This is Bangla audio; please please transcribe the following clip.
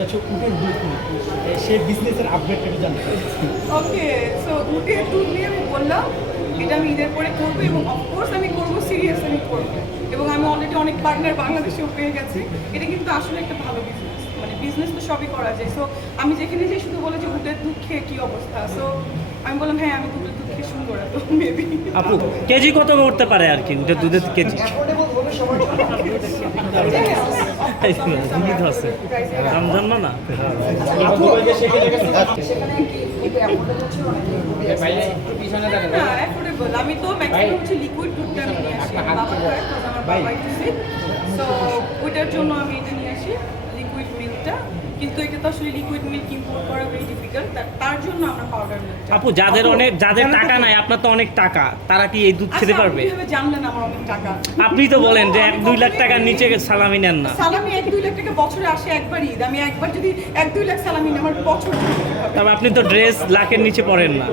উটের দুধ নিয়ে সেই বিজনেসের আপডেট একটু জানতে চাই। ওকে, সো উটের দুধ নিয়ে আমি বললাম এটা আমি ঈদের পরে করবো এবং অফকোর্স আমি করবো, সিরিয়াস আমি করবো এবং আমি অলরেডি অনেক পার্টনার বাংলাদেশেও পেয়ে গেছি। এটা কিন্তু আসলে একটা ভালো বিজনেস, মানে বিজনেস তো সবই করা যায়। সো আমি যেখানে যে শুধু বলে যে উটের দুধ খেয়ে কী অবস্থা, সো আমি বললাম হ্যাঁ আমি উটের দুধ খেয়ে সুন্দর এত মেবি। আপু কেজি কত করতে পারে আর কি ওটা দুধের কেজি? দুধ আছে দাম জানবো না। অ্যাফোর্ডেবল, আমি তো ম্যাক্সিমাম হচ্ছে লিকুইড দুধটা আমি নিয়ে আসি, আমার বাবা খায়, because আমার বাবা একটু sick। সো ওইটার জন্য আমি এটা নিয়ে আসি লিকুইড মিল্কটা, কিন্তু এটা তো আসলে লিকুইড মিল্ক ইম্পোর্ট করা ভেরি ডিফিকাল্ট, তার জন্য আমরা পাউডার মিল্কটা। আপু যাদের টাকা নাই, আপনার তো অনেক টাকা, তারা কি এই দুধ খেতে পারবে? কিভাবে জানলেন আমার অনেক টাকা? আপনি তো বলেন যে 1-2 লাখ টাকার নিচে সালামি নেন না। সালামি 1-2 লাখ টাকা বছরে আসে একবার ঈদ, আমি একবার যদি 1-2 লাখ সালামি নেই আমার বছর। তবে আপনি তো ড্রেস লাখের নিচে পড়েন না।